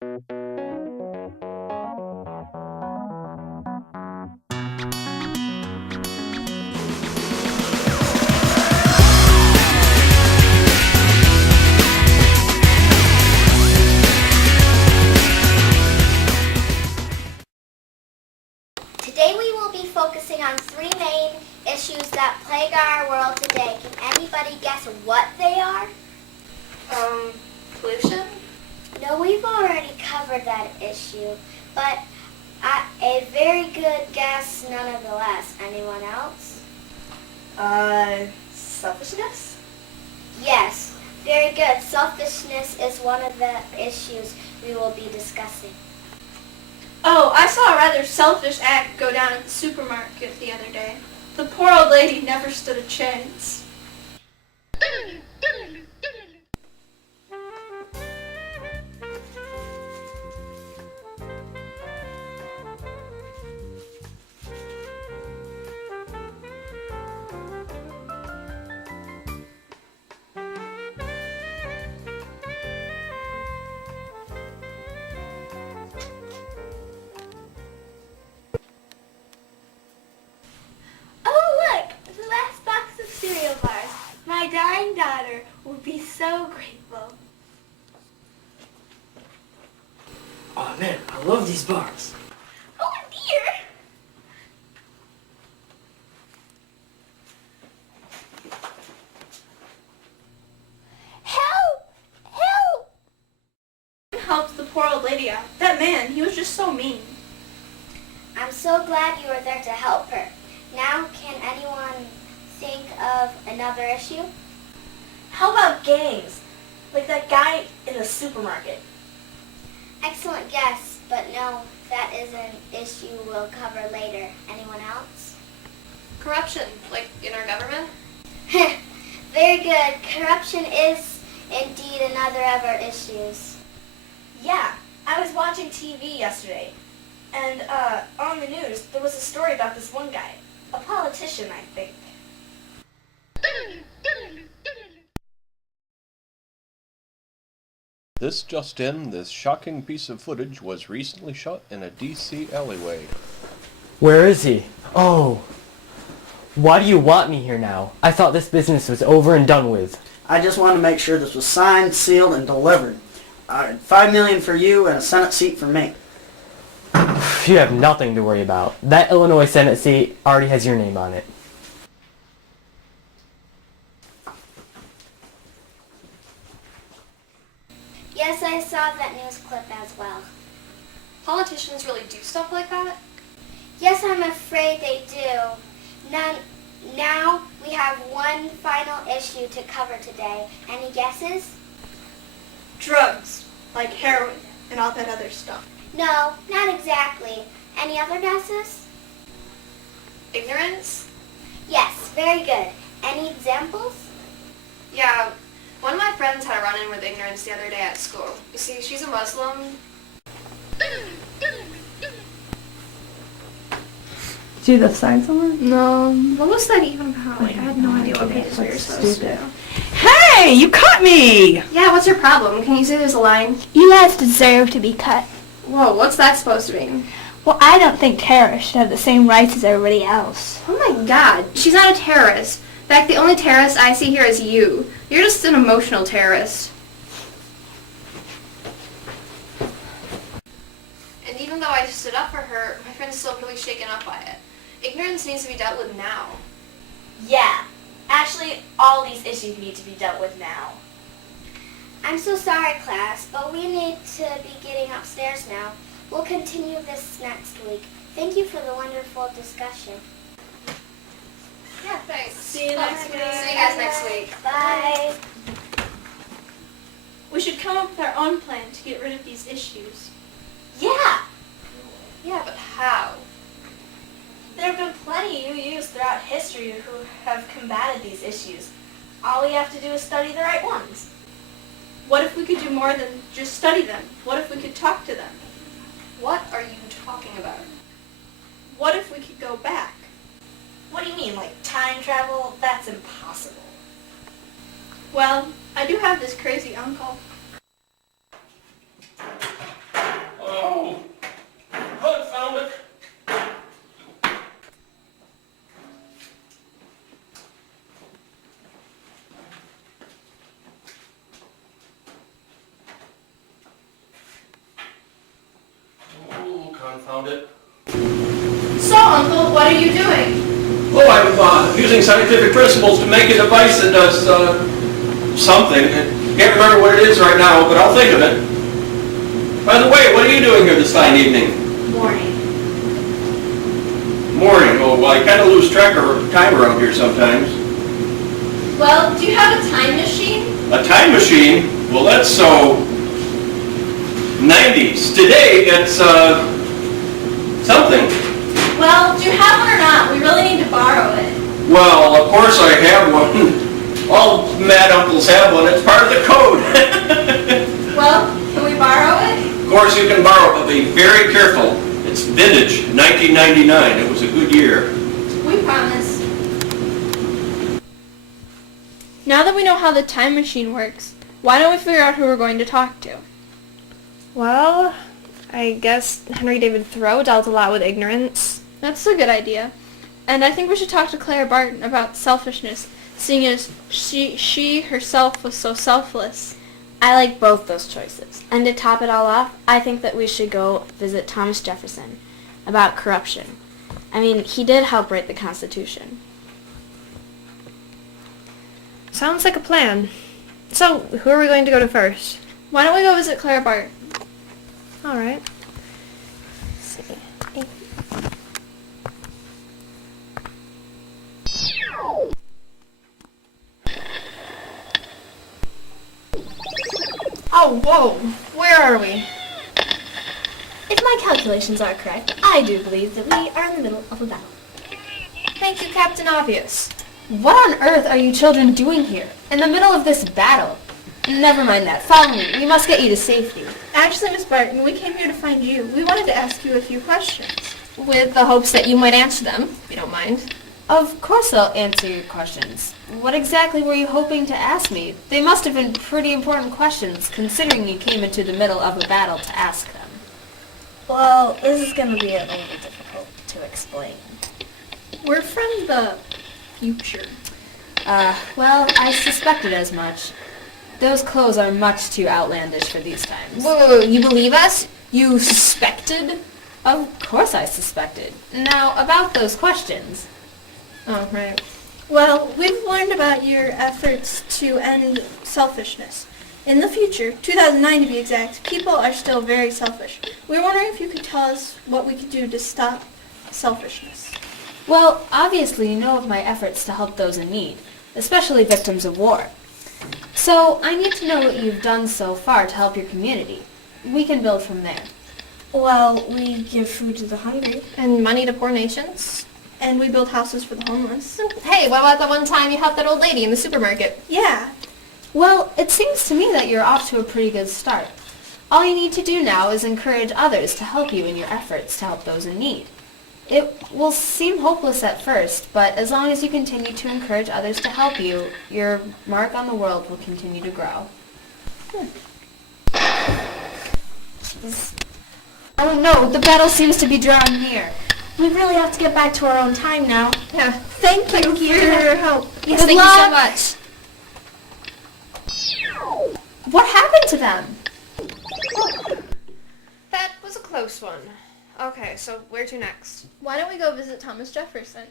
Today we will be focusing on three main issues that plague our world today. Can anybody guess what they are? Pollution? No, we've already covered that issue, but a very good guess nonetheless. Anyone else? Selfishness? Yes, very good. Selfishness is one of the issues we will be discussing. Oh, I saw a rather selfish act go down at the supermarket the other day. The poor old lady never stood a chance. My dying daughter will be so grateful. Oh man, I love these bars. Oh dear! Help! Help! Helped the poor old lady out. That man, he was just so mean. I'm so glad you were there to help her. Now, can anyone think of another issue? How about gangs? Like that guy in the supermarket. Excellent guess, but no, that is an issue we'll cover later. Anyone else? Corruption, like in our government? Very good. Corruption is indeed another of our issues. Yeah, I was watching TV yesterday, and on the news there was a story about this one guy, a politician, I think. This shocking piece of footage was recently shot in a DC alleyway. Where is he? Oh. Why do you want me here now? I thought this business was over and done with. I just wanted to make sure this was signed, sealed, and delivered. $5 million for you and a Senate seat for me. You have nothing to worry about. That Illinois Senate seat already has your name on it. Yes, I saw that news clip as well. Politicians really do stuff like that? Yes, I'm afraid they do. Now we have one final issue to cover today. Any guesses? Drugs, like heroin and all that other stuff. No, not exactly. Any other guesses? Ignorance? Yes, very good. Any examples? Yeah, one of my friends had a run-in with ignorance the other day at school. You see, she's a Muslim. Do you have the sign somewhere? No. What was that even about? Like, I had no idea what pages we were supposed to do. Hey, you caught me! Yeah, what's your problem? Can you say there's a line? You guys deserve to be cut. Whoa, what's that supposed to mean? Well, I don't think terrorists should have the same rights as everybody else. Oh my god, she's not a terrorist. In fact, the only terrorist I see here is you. You're just an emotional terrorist. And even though I stood up for her, my friend's still really shaken up by it. Ignorance needs to be dealt with now. Yeah, actually all these issues need to be dealt with now. I'm so sorry, class, but we need to be getting upstairs now. We'll continue this next week. Thank you for the wonderful discussion. Yeah, thanks. See you next week. See you guys next week. Bye. We should come up with our own plan to get rid of these issues. Yeah, Yeah, but how? there have been plenty of UUs throughout history who have combated these issues. All we have to do is study the right ones. What if we could do more than just study them? What if we could talk to them? What are you talking about? What if we could go back? What do you mean, like time travel? That's impossible. Well, I do have this crazy uncle. found it. So, Uncle, what are you doing? Oh, I'm using scientific principles to make a device that does something. Can't remember what it is right now, but I'll think of it. By the way, what are you doing here this fine evening? Morning. Morning. Oh, well, I kind of lose track of time around here sometimes. Well, do you have a time machine? A time machine? Well, that's so 90s. Today, it's something. Well, do you have one or not? We really need to borrow it. Well, of course I have one. All mad uncles have one. It's part of the code. Well, can we borrow it? Of course you can borrow it, but be very careful. It's vintage, 1999. It was a good year. We promise. Now that we know how the time machine works, why don't we figure out who we're going to talk to? Well, I guess Henry David Thoreau dealt a lot with ignorance. That's a good idea. And I think we should talk to Clara Barton about selfishness, seeing as she herself was so selfless. I like both those choices. And to top it all off, I think that we should go visit Thomas Jefferson about corruption. I mean, he did help write the Constitution. Sounds like a plan. So, who are we going to go to first? Why don't we go visit Clara Barton? All right. Oh, whoa! Where are we? If my calculations are correct, I do believe that we are in the middle of a battle. Thank you, Captain Obvious. What on earth are you children doing here, in the middle of this battle? Never mind that. Follow me. We must get you to safety. Actually, Miss Barton, we came here to find you. We wanted to ask you a few questions. With the hopes that you might answer them, if you don't mind. Of course I'll answer your questions. What exactly were you hoping to ask me? They must have been pretty important questions, considering you came into the middle of a battle to ask them. Well, this is going to be a little difficult to explain. We're from the future. Well, I suspected as much. Those clothes are much too outlandish for these times. Whoa, you believe us? You suspected? Of course I suspected. Now, about those questions. Oh, right. Well, we've learned about your efforts to end selfishness. In the future, 2009 to be exact, people are still very selfish. We were wondering if you could tell us what we could do to stop selfishness. Well, obviously you know of my efforts to help those in need, especially victims of war. So I need to know what you've done so far to help your community. We can build from there. Well, we give food to the hungry. And money to poor nations? And we build houses for the homeless. Hey, what about the one time you helped that old lady in the supermarket? Yeah. Well, it seems to me that you're off to a pretty good start. All you need to do now is encourage others to help you in your efforts to help those in need. It will seem hopeless at first, but as long as you continue to encourage others to help you, your mark on the world will continue to grow. Oh no, the battle seems to be drawing near. We really have to get back to our own time now. Yeah. Thank you for your help. Yes, thank you so much. What happened to them? That was a close one. Okay, so where to next? Why don't we go visit Thomas Jefferson?